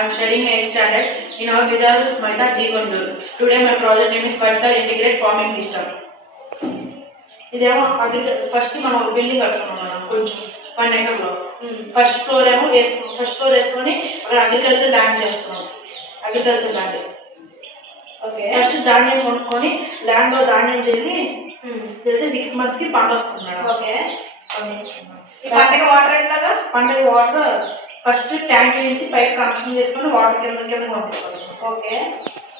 I am studying 8th standard in our Vidyalaya Smita G. Gondur. Today my project name is Vertical Integrated Farming System. ఇదేమో first మనం ఒక building కట్టుకున్నాం కొంచెం 1 acre. First floor వేసుకొని అక్కడ agriculture land చేస్తున్నాం. Agriculture land first ధాన్యం కొనుక్కొని ల్యాండ్ లో ధాన్యం చేసి 6 months కి పంట వస్తుంది మేడం. పంటకి వాటర్ ఫస్ట్ ట్యాంక్ నుంచి పైప్ కనెక్షన్ చేసుకొని వాటర్ కింద పంపిస్తాం.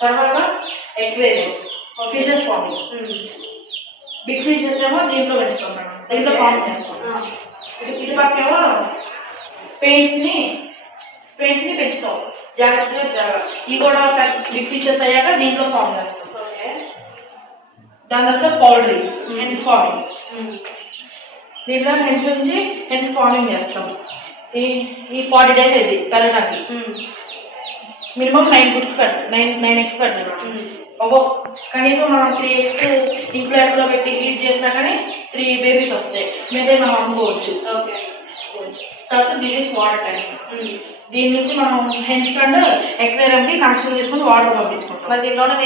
తర్వాత aquarium fishes farming. Big fishes ఏమో దీంట్లో వేస్తాం మేడం. దీంట్లో ఫార్మింగ్ చేస్తాం. ఇటు పక్కేమో పెయింట్స్ ని పెంచుతాం జాగ్రత్తగా. ఈ కూడా బిగ్ ఫిషెస్ అయ్యాక దీంట్లో ఫార్మ్ చేస్తాం. దాని తర్వాత పౌల్ట్రీ హెన్స్ ఫార్మింగ్. దీంట్లో హెన్స్ నుంచి హెన్స్ ఫార్మింగ్ చేస్తాం. ఈ 40 days అయింది తరగతి. మినిమం 9 eggs పెడతాం. కనీసం మనం 3 eggs ఇంక్లైట్ లో పెట్టి హీట్ చేసినా కానీ 3 babies వస్తాయి. మీద మనం అమ్ముకోవచ్చు. తర్వాత దీని వాటర్ ట్యాంక్. దీని నుంచి మనం హెన్స్ కండ్ ఎక్వేరియం కి కనెక్షన్ చేసుకుని వాటర్ పంపించుకుంటాం. దీంట్లో ఉన్న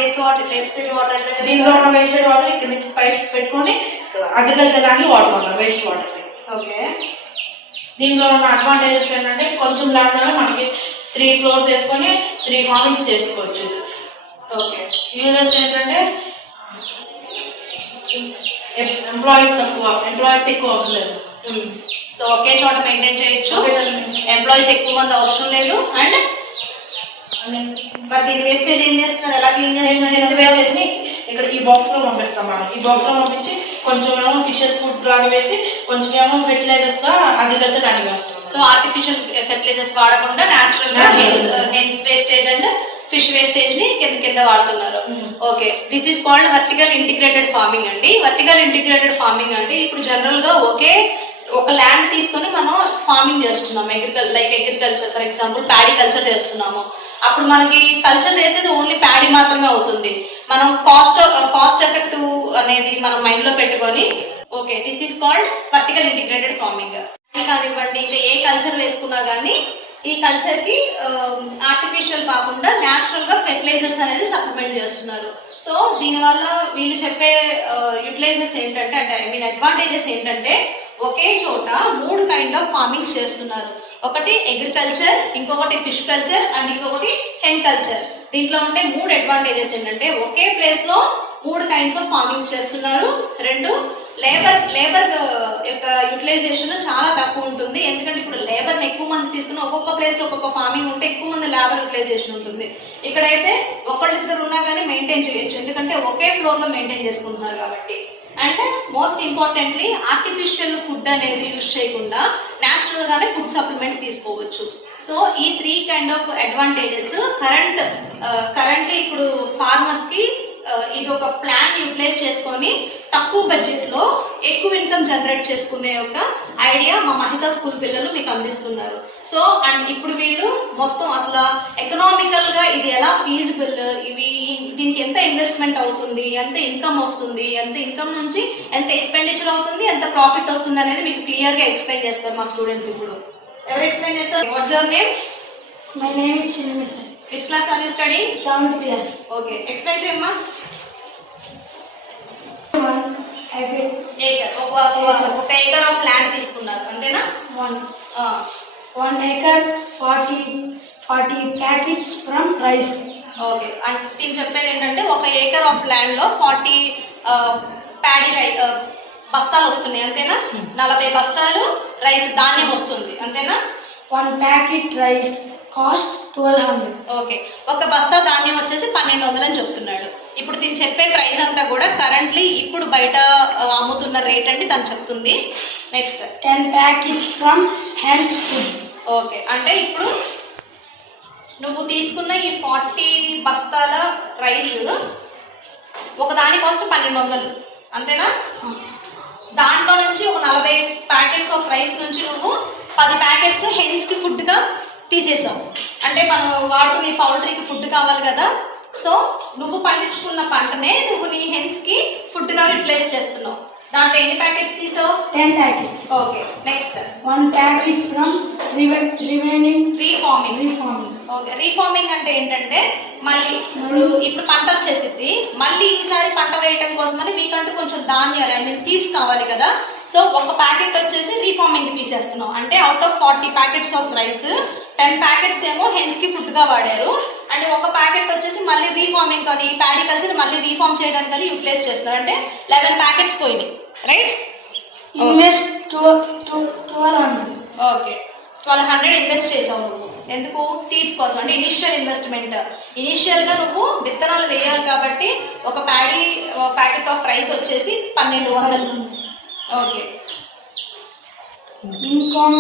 వేస్టేజ్ వాటర్ ఇక్కడ నుంచి పైప్ పెట్టుకొని అగ్రికల్చర్ దానికి వాడుకుంటాం. Waste water. దీనిలో ఉన్న అడ్వాంటేజెస్ ఏంటంటే కొంచెం ల్యాండ్ అయినా మనకి 3 floors వేసుకొని 3 farmings చేసుకోవచ్చు. యూజర్స్ ఏంటంటే ఎంప్లాయీస్ ఎక్కువ అవసరం లేదు. సో ఒకే చోట మెయింటైన్ చేయొచ్చు. ఎంప్లాయీస్ ఎక్కువ మంది అవసరం లేదు. అండ్ మరి దీని వేస్టేజ్ ఏం చేస్తున్నారు, ఎలా క్లీన్ చేస్తున్నారు? ఇక్కడ ఈ బాక్స్ లో పంపిస్తాం మనం. ఈ బాక్స్ లో పంపించి కొంచెం ఏమో ఫిషెస్ ఫుడ్ లాగా వేసి కొంచెం ఏమో ఫెర్టిలైజర్స్ గా అగ్రికల్చర్ అని వేస్తాం. సో ఆర్టిఫిషియల్ ఫెర్టిలైజర్స్ వాడకుండా న్యాచురల్ గా hence wastage and fish wastage ని కింద వాడుతున్నారు. Okay, this is called vertical integrated farming అండి. వర్టికల్ ఇంటిగ్రేటెడ్ ఫార్మింగ్ అంటే ఇప్పుడు జనరల్ గా ఒక ల్యాండ్ తీసుకొని మనం ఫార్మింగ్ చేస్తున్నాం. Agriculture for example paddy culture చేస్తున్నాము. అప్పుడు మనకి కల్చర్ చేసేది ఓన్లీ ప్యాడీ మాత్రమే అవుతుంది. మనం కాస్ట్ ఎఫెక్టివ్ అనేది మనం మైండ్ లో పెట్టుకొని okay this is called vertical integrated farming. కానివ్వండి ఇంకా ఏ కల్చర్ వేసుకున్నా కానీ ఈ కల్చర్ కి ఆర్టిఫిషియల్ కాకుండా న్యాచురల్ గా ఫెర్టిలైజర్స్ అనేది సప్లిమెంట్ చేస్తున్నారు. సో దీనివల్ల వీళ్ళు చెప్పే యూటిలైజెస్ ఏంటంటే అడ్వాంటేజెస్ ఏంటంటే ఒకే చోట 3 kind of ఫార్మింగ్స్ చేస్తున్నారు. ఒకటి అగ్రికల్చర్, ఇంకొకటి ఫిష్ కల్చర్ అండ్ ఇంకొకటి హెన్ కల్చర్. దీంట్లో ఉండే 3 అడ్వాంటేజెస్ ఏంటంటే ఒకే ప్లేస్ లో 3 kinds of ఫార్మింగ్స్ చేస్తున్నారు. 2 లేబర్ యొక్క యూటిలైజేషన్ చాలా తక్కువ ఉంటుంది. ఎందుకంటే ఇప్పుడు లేబర్ ఎక్కువ మంది తీసుకుని ఒక్కొక్క ప్లేస్ లో ఒక్కొక్క ఫార్మింగ్ ఉంటే ఎక్కువ మంది లేబర్ యూటిలైజేషన్ ఉంటుంది. ఇక్కడైతే ఒకళ్ళిద్దరు ఉన్నా కానీ మెయింటైన్ చేయొచ్చు, ఎందుకంటే ఒకే ఫ్లోర్ లో మెయింటైన్ చేసుకుంటున్నారు కాబట్టి. And most importantly artificial food అనేది యూజ్ చేయకుండా న్యాచురల్ గానే ఫుడ్ సప్లిమెంట్ తీసుకోవచ్చు. సో ఈ 3 kind of అడ్వాంటేజెస్ కరెంట్ ఇప్పుడు ఫార్మర్స్ కి ఇది ఒక ప్లాన్ యూటిలైజ్ చేసుకొని తక్కువ బడ్జెట్ లో ఎక్కువ ఇన్కమ్ జనరేట్ చేసుకునే ఒక ఐడియా మా మహితా స్కూల్ పిల్లలు మీకు అందిస్తున్నారు. సో అండ్ ఇప్పుడు వీళ్ళు మొత్తం అసలు ఎకనామికల్ గా ఇది ఎలా ఫీజిబుల్, దీనికి ఎంత ఇన్వెస్ట్మెంట్ అవుతుంది, ఎంత ఇన్కమ్ వస్తుంది, ఎంత ఇన్కమ్ నుంచి ఎంత ఎక్స్పెండిచర్ అవుతుంది, ఎంత ప్రాఫిట్ వస్తుంది అనేది మీకు క్లియర్ గా ఎక్స్ప్లెయిన్ చేస్తారు మా స్టూడెంట్స్. ఇప్పుడు ఎవరు ఎక్స్ప్లెయిన్ చేస్తారు? Watts your name? My name is Chinmay sir. Which class are you studying? 7th class. Okay, explain చేయమ్మా. 1 acre. ఒక ఏకర్ ఆఫ్ ల్యాండ్ తీసుకున్నారు అంతేనా? 1 acre 40 packets from rice. Okay, అంటే నేను చెప్పేది ఏంటంటే ఒక ఏకర్ ఆఫ్ ల్యాండ్ లో 40 ప్యాడీ బస్తాలు వస్తున్నాయి అంతేనా? 40 బస్తాలు రైస్ ధాన్యం వస్తుంది అంతేనా? 1 packet rice కాస్ట్ 1200. ఓకే, ఒక బస్తా ధాన్యం వచ్చేసి 1200 అని చెప్తున్నాడు. ఇప్పుడు దీన్ని చెప్పే ప్రైస్ అంతా కూడా కరెంట్లీ ఇప్పుడు బయట అమ్ముతున్న రేట్ అంటే తను చెప్తుంది. Next 10 packets from hens food. Okay, అంటే ఇప్పుడు నువ్వు తీసుకున్న ఈ 40 బస్తాల రైస్ ఒక దాని కాస్ట్ 1200 అంతేనా? దాంట్లో నుంచి ఒక 40 ప్యాకెట్స్ ఆఫ్ రైస్ నుంచి నువ్వు 10 ప్యాకెట్స్ హెన్స్ కి ఫుడ్ గా తీసేసావు. అంటే మనం వాడుతున్న ఈ పౌల్ట్రీకి ఫుడ్ కావాలి కదా. సో నువ్వు పండించుకున్న పంటనే నువ్వు నీ హెన్స్ కి ఫుడ్ గా రిప్లేస్ చేస్తున్నావు. దాంట్లో ఎన్ని ప్యాకెట్స్ తీసావు? 10 packets. Okay, next 1 packet from remaining reforming. Okay, reforming అంటే ఏంటంటే మళ్ళీ ఇప్పుడు పంట వచ్చేసింది, మళ్ళీ ఈసారి పంట వేయటం కోసమని మీకంటూ కొంచెం ధాన్యాలు ఐ మీన్ సీడ్స్ కావాలి కదా. సో ఒక ప్యాకెట్ వచ్చేసి రీఫార్మింగ్ తీసేస్తున్నాం, అంటే out of 40 packets of rice 10 packets ఏమో హెన్స్ కి ఫుడ్ గా వాడారు, అండ్ ఒక ప్యాకెట్ వచ్చేసి మళ్ళీ రీఫార్మింగ్ కానీ ఈ ప్యాడీ కల్చర్ మళ్ళీ రీఫార్మ్ చేయడానికి యూటిలైజ్ చేస్తున్నారు, అంటే 11 ప్యాకెట్స్ పోయినాయి, రైట్? Invest 1200. ఓకే, 1200 ఇన్వెస్ట్ చేసావు నువ్వు. ఎందుకు? సీడ్స్ కోసం, అంటే ఇనిషియల్ ఇన్వెస్ట్మెంట్. ఇనిషియల్గా నువ్వు విత్తనాలు వేయాలి కాబట్టి ఒక ప్యాకెట్ ఆఫ్ రైస్ వచ్చేసి 1200. Okay, Income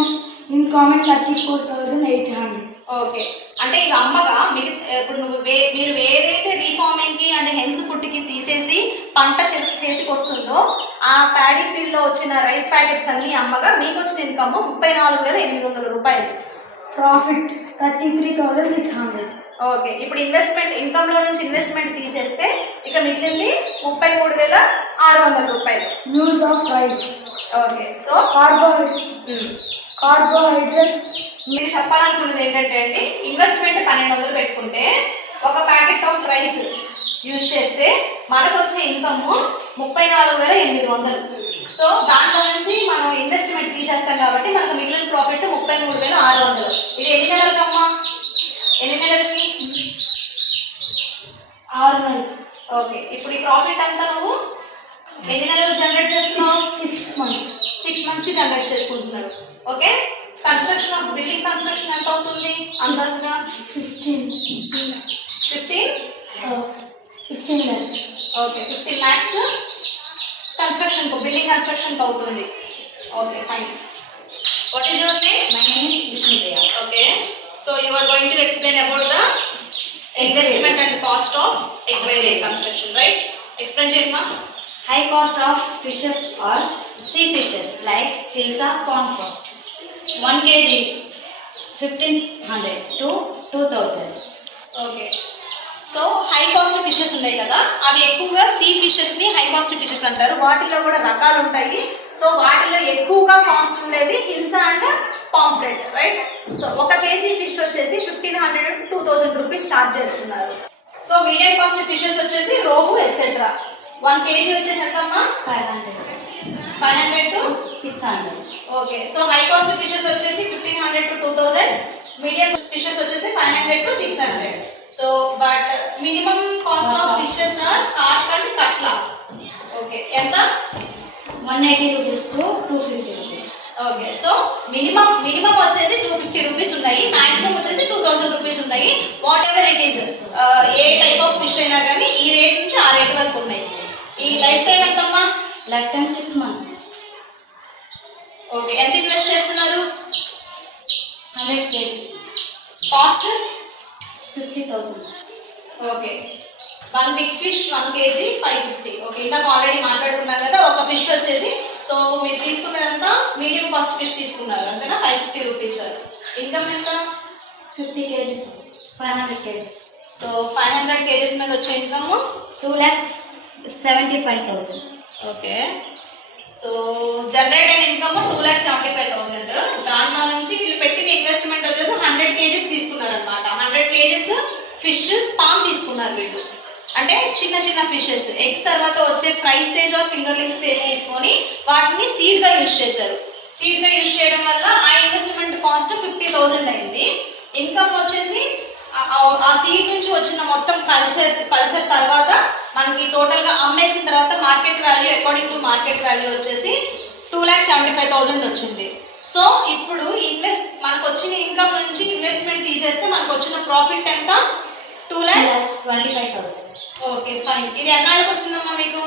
34,800. ఓకే, అంటే ఇక అమ్మగా ఇప్పుడు మీరు ఏదైతే రీఫార్మింగ్ కి అంటే హెన్స్ ఫుడ్ కి తీసేసి పంట చేతికి వస్తుందో ఆ ప్యాడీ ఫీల్డ్ లో వచ్చిన రైస్ ప్యాకెట్స్ అన్ని అమ్మగా మీకు వచ్చిన ఇన్కమ్ 34,800 రూపాయలు. Profit 33,600. ఓకే, ఇప్పుడు ఇన్వెస్ట్మెంట్ ఇన్కమ్ లో నుంచి ఇన్వెస్ట్మెంట్ తీసేస్తే ఇక మిగిలింది 33,600 రూపాయలు. Use of rice. Okay, so Carbohydrates. మీరు చెప్పాలనుకున్నది ఏంటంటే అండి, ఇన్వెస్ట్మెంట్ 1200 పెట్టుకుంటే ఒక ప్యాకెట్ ఆఫ్ రైస్ యూజ్ చేస్తే మనకు వచ్చే ఇన్కమ్ 34,800. సో దాంట్లో నుంచి మనం ఇన్వెస్ట్మెంట్ తీసేస్తాం కాబట్టి మనకు మిగిలిన ప్రాఫిట్ 33,600. ఇది ఎన్ని నెలలకమ్మా? ఎన్ని నెలలకి? 6 months. ఓకే, ఇప్పుడు ఈ ప్రాఫిట్ అంతా నువ్వు ఎన్ని నెలలు జనరేట్ చేస్తున్నావు? 6 months. 6 months కి జనరేట్ చేసుకుంటున్నాడు. Okay, construction of building construction ఎంత అవుతుంది అందాజుగా? 15 lakhs. Okay, 15 lakhs construction building construction అవుతుంది. Okay, fine. What is your name? My name is Vishnupriya. Okay, so you are going to explain about the investment and cost of aquarium construction, right? Explain చేయమ్మా. High cost of fishes are sea fishes like hilsa pond trout. 1 kg 1,500 to 2,000. Okay, so high cost fishes ఉన్నాయి కదా, అవి ఎక్కువగా see fishes ని high cost fishes అంటారు. వాటిలో కూడా రకాలు ఉంటాయి. సో వాటిలో ఎక్కువగా కాస్ట్ ఉండేది hilsa and pomfret, right? So 1 kg fish వచ్చేసి 1,500 to 2,000 రూపీస్ చార్జ్ చేస్తున్నారు. సో మీడియం కాస్ట్ ఫిషెస్ వచ్చేసి రోహు ఎట్సెట్రా. 1 kg వచ్చేసి ఎంతమ్మా? 500 to 600. Okay, so high cost fishes వచ్చేసి 1,500 to 2,000, మీడియం ఫిషెస్ వచ్చేసి 500 to 600. So but minimum cost of fishes are carp and catla. Okay, ఎంత? 180 rupees to 250 rupees. Okay, so minimum వచ్చేసి 250 rupees ఉన్నాయి, maximum వచ్చేసి 2,000 rupees ఉన్నాయి. Whatever it is, ఏ type of fish అయినా కానీ ఈ రేట్ నుంచి ఆ రేట్ వరకు ఉన్నాయి. ఈ లైఫ్ టైం ఎంతమ్మా? Lifetime 6 months. ఓకే, ఎంత ఇన్వెస్ట్ చేస్తున్నారు? 100 kg. Cost 50,000. Okay, 1 big fish 1 kg 550. Okay, ఇందాక ఆల్రెడీ మాట్లాడుకున్నాం కదా, ఒక ఫిష్ వచ్చేసి సో మీరు తీసుకున్నదంతా మీడియం కాస్ట్ ఫిష్ తీసుకున్నారు అంతేనా? 550 రూపీస్. ఇన్కమ్ ఎంత? 50 kg. 500 kg. సో 500 kgs మీద వచ్చే income 2,75,000. Okay, so generated income 2,75,000. దాంట్లో నుంచి వీళ్ళు పెట్టిన ఇన్వెస్ట్మెంట్ వచ్చేసి 100 kgs తీసుకున్నారు అనమాట. 100 kgs ఫిష్ స్పాన్ తీసుకున్నారు వీళ్ళు, అంటే చిన్న చిన్న ఫిషెస్ ఎగ్స్ తర్వాత వచ్చే fry stage or fingerling stage తీసుకొని వాటిని సీడ్ గా యూజ్ చేశారు. సీడ్ గా యూజ్ చేయడం వల్ల ఆ ఇన్వెస్ట్మెంట్ కాస్ట్ 50,000 అయింది. ఇన్కమ్ వచ్చేసి ఆ సీడ్ నుంచి వచ్చిన మొత్తం కల్చర్ తర్వాత మనకి టోటల్ గా అమ్మేసిన తర్వాత market value according to market value వచ్చేసి 2,75,000 వచ్చింది. సో ఇప్పుడు మనకు వచ్చిన ఇన్కమ్ నుంచి ఇన్వెస్ట్మెంట్ తీసేస్తే మనకు వచ్చిన ప్రాఫిట్ ఎంత? 2,25,000. Okay, fine. ఇది ఎన్నాళ్ళకి వచ్చిందమ్మా మీకు?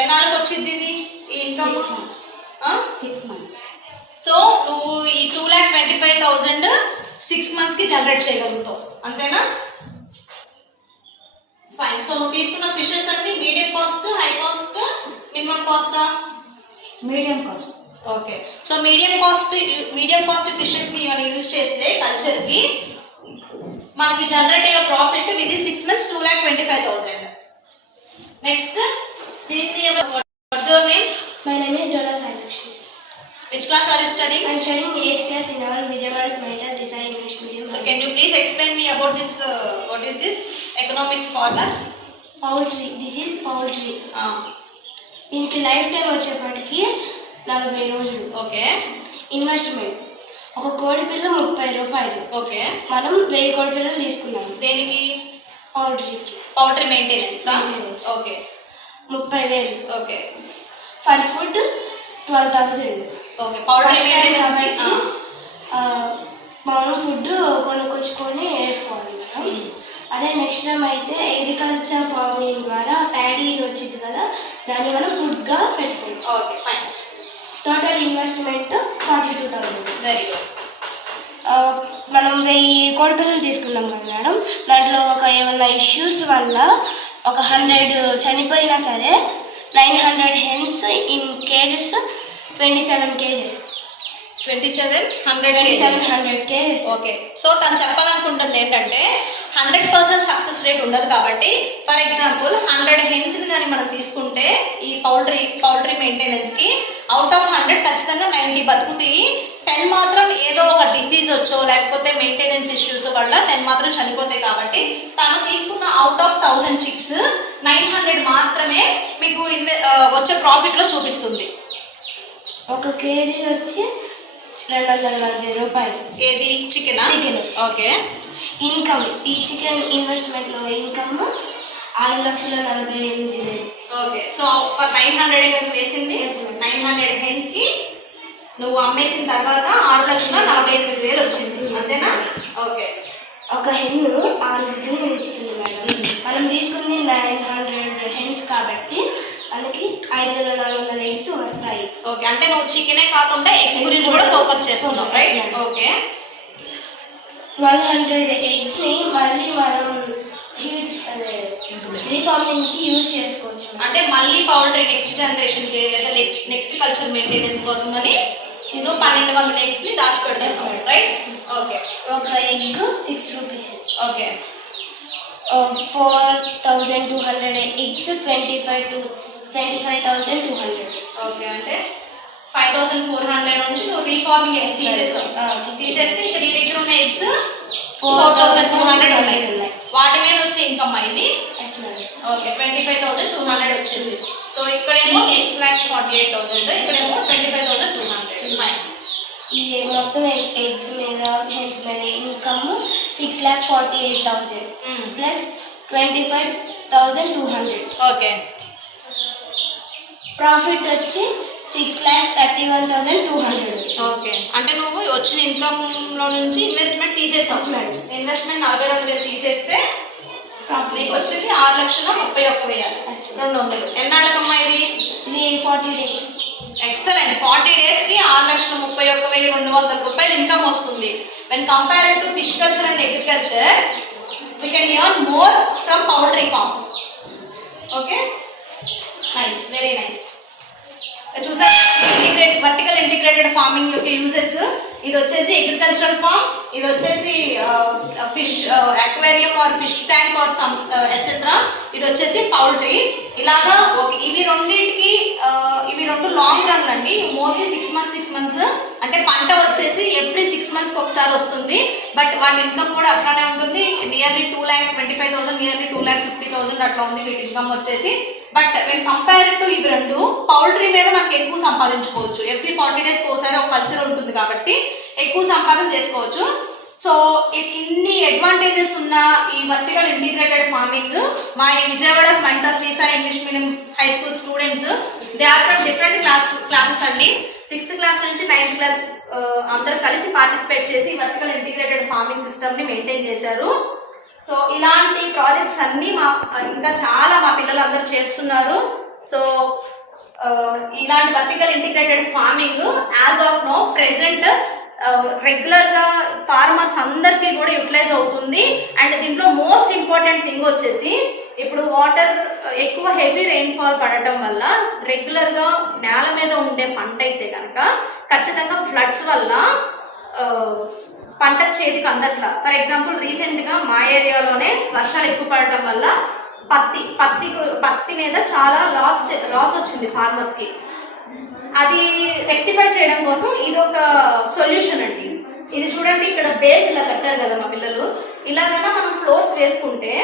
ఎన్నాళ్ళకి వచ్చింది ఇది ఈ ఇన్కమ్? 6 months. సో నువ్వు ఈ 2,25,000 6 months కి జనరేట్ చేయగలుగుతావు, అంతేనా? ఫైన్. సో నువ్వు తీసుకున్న ఫిషెస్ అన్ని medium cost, high cost, minimum కాస్టా? Medium cost. Okay, so medium cost fishes ని యూజ్ చేస్తే కల్చర్ కి మనకి జనరేట్ అయ్యే profit within 6 months 2,25,000. Next, what's your name? My name is Dora Sainakshi. Which Which class are you studying? I'm studying 8th class in our Vijayawada Smaitas Desai English Medium. So can you please explain me about this? What is this economic corner? Poultry. This is poultry. దీనికి life time వచ్చేప్పటికి 40 రోజులు. Okay. Investment ఒక కోడి పిల్ల 30 రూపాయలు. Okay. మనం 1000 కోడి పిల్లలు తీసుకున్నాం. దేనికి? పౌల్ట్రీకి. పౌల్ట్రీ మెయింటెనెన్స్ కా? Okay. 30,000. Okay. For food 12,000. Okay. Poultry maintenance మనం ఫుడ్ కొనుక్కొచ్చుకొని వేసుకోవాలి మనం. అదే నెక్స్ట్ టైం అయితే అగ్రికల్చర్ ఫార్మింగ్ ద్వారా ప్యాడీ వచ్చింది కదా, దాన్ని మనం ఫుడ్గా పెట్టుకుంటాం. Okay fine. Total investment 42,000. Very good. మనం 1000 కోడి పిల్లలు తీసుకున్నాం కదా మేడం, దాంట్లో ఏమైనా ఇష్యూస్ వల్ల 100 చనిపోయినా సరే 900 hens in cages, 27 cages. 2700 kgs. Okay. So తను చెప్పాలనుకుంటుంది ఏంటంటే 100% సక్సెస్ రేట్ ఉండదు కాబట్టి, ఫర్ ఎగ్జాంపుల్ 100 hens కానీ మనం తీసుకుంటే ఈ పౌల్ట్రీ మెయింటెనెన్స్ కి అవుట్ ఆఫ్ 100 ఖచ్చితంగా 90 బతుకుతాయి. 10 మాత్రం ఏదో ఒక డిసీజ్ వచ్చో లేకపోతే మెయింటెనెన్స్ ఇష్యూస్ వల్ల 10 మాత్రం చనిపోతాయి. కాబట్టి తను తీసుకున్న అవుట్ ఆఫ్ 1000 చిక్స్ 900 మాత్రమే మీకు వచ్చే ప్రాఫిట్ లో చూపిస్తుంది. ఒక కేజీ వచ్చి 240 రూపాయలు. ఏది? చికెన్. ఓకే. ఇన్కమ్ ఈ చికెన్ ఇన్వెస్ట్మెంట్ లో ఇన్కమ్ 6,48,000. ఓకే. సో ఒక 900 వేసింది. 900 hens కి నువ్వు అమ్మేసిన తర్వాత 6,48,000 వచ్చింది, అంతేనా? ఓకే. ఒక హెన్ 6 గుడ్లు ఇస్తుంది మేడం. మనం తీసుకుంది 900 hens కాబట్టి మనకి 5,400 eggs వస్తాయి. ఓకే. అంటే నువ్వు చికెనే కాకుండా ఎగ్స్ గురించి కూడా ఫోకస్ చేస్తున్నావు, రైట్? ఓకే. 1,200 eggs ని మళ్ళీ మనం రీఫార్మింగ్ కి యూజ్ చేసుకోవచ్చు. అంటే మళ్ళీ పౌల్ట్రీ నెక్స్ట్ జనరేషన్ కి లేదా నెక్స్ట్ కల్చర్ మెయింటెనెన్స్ కోసం అని నువ్వు 1,200 eggs ని దాచిపెడతావు, రైట్? ఓకే. ఒక egg 6 rupees. Okay. 4,200 eggs 25,200. Okay. అంటే 5,400 నుంచి నువ్వు రీఫార్మింగ్ ఎగ్స్ తీసేస్తే ఇక నీ దగ్గర ఉన్న ఎగ్స్ 4,200 ఉన్నాయి. వాటి మీద వచ్చే ఇన్కమ్ అయింది. ఓకే. 25,200 వచ్చింది. సో ఇక్కడేమో 6,48,000, ఇక్కడేమో 25,200. ఫైన్. ఈ మొత్తం ఎగ్స్ మీద హెన్స్ మీద ఇన్కమ్ 6,48,000 ప్లస్ 25,200. ఓకే. ప్రాఫిట్ వచ్చి 6,31,200. ఓకే. అంటే నువ్వు వచ్చిన ఇన్కమ్ లో నుంచి ఇన్వెస్ట్మెంట్ తీసేస్తావు. ఇన్వెస్ట్మెంట్ 42,000 తీసేస్తే నీకు వచ్చింది 6,31,200. ఎన్నాళ్ళకమ్మా ఇది? 40 days. ఎక్సలెంట్. 40 days కి 6,31,200 రూపాయలు ఇన్కమ్ వస్తుంది. When compared to fish culture and agriculture we can earn more from poultry farm. Okay, nice, very nice. చూసారు వర్టికల్ ఇంటిగ్రేటెడ్ ఫార్మింగ్ యొక్క యూజెస్. ఇది వచ్చేసి అగ్రికల్చరల్ ఫార్మ్, ఇది వచ్చేసి fish aquarium or fish tank or some etcetera, ఇది వచ్చేసి poultry. ఇలాగా ఇవి రెండు లాంగ్ రన్ అండి. మోస్ట్లీ 6 months అంటే పంట వచ్చేసి ఎవ్రీ 6 months ఒకసారి వస్తుంది. బట్ వాటి ఇన్కమ్ కూడా అట్లానే ఉంటుంది. నియర్లీ 2,25,000, నియర్లీ 2,50,000 అట్లా ఉంది వీటి ఇన్కమ్ వచ్చేసి. బట్ వెన్ కంపేర్డ్ టు ఇవి రెండు, పౌల్ట్రీ మీద మనకి ఎక్కువ సంపాదించుకోవచ్చు. ఎవ్రీ 40 days ఒకసారి ఒక కల్చర్ ఉంటుంది కాబట్టి ఎక్కువ సంపాదన చేసుకోవచ్చు. సో ఇన్ని అడ్వాంటేజెస్ ఉన్న ఈ వర్టికల్ ఇంటిగ్రేటెడ్ ఫార్మింగ్ మా ఈ విజయవాడ స్మైతా Shri Sai English medium high school students, they are from different classes అండి. 6th class నుంచి 9th class అందరూ కలిసి పార్టిసిపేట్ చేసి వర్టికల్ ఇంటిగ్రేటెడ్ ఫార్మింగ్ సిస్టమ్ ని మెయింటైన్ చేశారు. సో ఇలాంటి ప్రాజెక్ట్స్ అన్ని ఇంకా చాలా మా పిల్లలు అందరూ చేస్తున్నారు. సో ఇలాంటి vertical integrated farming as of now present regular గా ఫార్మర్స్ అందరికీ కూడా యూటిలైజ్ అవుతుంది. అండ్ దీంట్లో మోస్ట్ ఇంపార్టెంట్ థింగ్ వచ్చేసి, ఇప్పుడు వాటర్ ఎక్కువ హెవీ రెయిన్ఫాల్ పడటం వల్ల రెగ్యులర్ గా నేల మీద ఉండే పంట అయితే కనుక ఖచ్చితంగా ఫ్లడ్స్ వల్ల పంట చేతికి అందట్లా. ఫర్ ఎగ్జాంపుల్ రీసెంట్ గా మా ఏరియాలోనే వర్షాలు ఎక్కువ పడటం వల్ల పత్తి మీద చాలా లాస్ వచ్చింది ఫార్మర్స్ కి. అది రెక్టిఫై చేయడం కోసం ఇది ఒక సొల్యూషన్ అండి. ఇది చూడండి, ఇక్కడ బేస్ ఇలా కట్టారు కదా మా పిల్లలు, ఇలాగైనా మనం ఫ్లోర్స్ వేసుకుంటే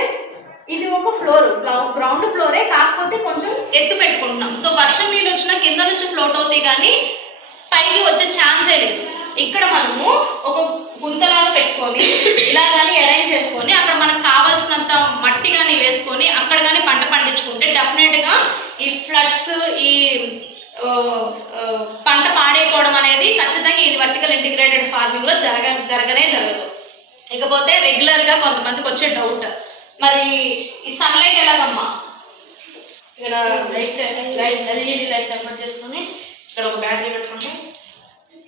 ఇది ఒక ఫ్లోర్, గ్రౌండ్ ఫ్లోరే, కాకపోతే కొంచెం ఎత్తు పెట్టుకుంటున్నాం. సో వర్షం నీళ్ళు వచ్చినా కింద నుంచి ఫ్లోట్ అవుతాయి కానీ పైకి వచ్చే ఛాన్సే లేదు. ఇక్కడ మనము ఒక గుంతలాగా పెట్టుకొని ఇలా కానీ అరేంజ్ చేసుకొని అక్కడ మనకు కావాల్సినంత మట్టి కానీ వేసుకొని అక్కడ కానీ పంట పండించుకుంటే డెఫినెట్గా ఈ ఫ్లడ్స్, ఈ పంట పాడైపోవడం అనేది ఖచ్చితంగా ఈ వర్టికల్ ఇంటిగ్రేటెడ్ ఫార్మింగ్ లో జరగనే జరగదు. ఇకపోతే రెగ్యులర్ గా కొంతమందికి వచ్చే డౌట్, మరి ఈ సన్లైట్ ఎలాగమ్మా? ఇక్కడ ఎల్ఈడి లైట్స్ ఏర్పాటు చేసుకుని ఇక్కడ ఒక బ్యాటరీ పెట్టుకుంటే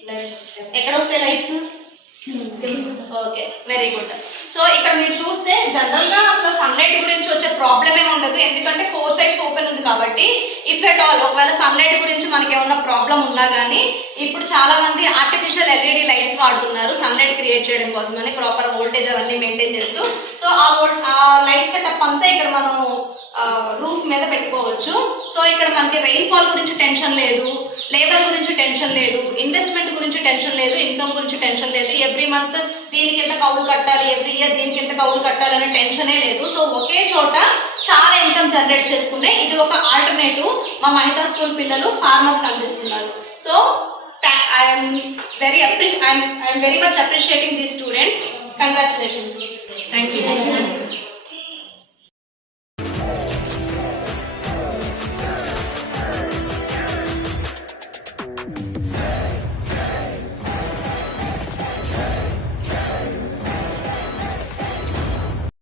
లైట్స్ ఎక్కడ వస్తాయి lights? Okay, very good. So ఇక్కడ మీరు చూస్తే జనరల్ గా అసలు సన్లైట్ గురించి వచ్చే ప్రాబ్లమ్ ఏమి ఉండదు, ఎందుకంటే 4 సైడ్స్ ఓపెన్ ఉంది కాబట్టి. ఇఫ్ ఎట్ ఆల్ ఒకవేళ సన్లైట్ గురించి మనకి ఏమన్నా ప్రాబ్లం ఉన్నా కానీ ఇప్పుడు చాలా మంది ఆర్టిఫిషియల్ ఎల్ఈడి లైట్స్ వాడుతున్నారు సన్లైట్ క్రియేట్ చేయడం కోసం అని, ప్రాపర్ వోల్టేజ్ అవన్నీ మెయింటైన్ చేస్తూ. సో ఆ లైట్ సెటప్ అంతా ఇక్కడ మనం రూఫ్ మీద పెట్టుకోవచ్చు. సో ఇక్కడ మనకి రెయిన్ ఫాల్ గురించి టెన్షన్ లేదు, లేబర్ గురించి టెన్షన్ లేదు, ఇన్వెస్ట్మెంట్ గురించి టెన్షన్ లేదు, ఇన్కమ్ గురించి టెన్షన్ లేదు. ఎవ్రీ మంత్ దీనికి ఎంత కౌలు కట్టాలి, ఎవ్రీ ఇయర్ దీనికి ఎంత కౌలు కట్టాలి అనే టెన్షనే లేదు. సో ఒకే చోట చాలా ఇన్కమ్ జనరేట్ చేసుకునే ఇది ఒక ఆల్టర్నేటివ్ మా మహిళా స్కూల్ పిల్లలు ఫార్మర్స్ అందిస్తున్నారు. So I'm very much appreciating the students. Congratulations. Thank you.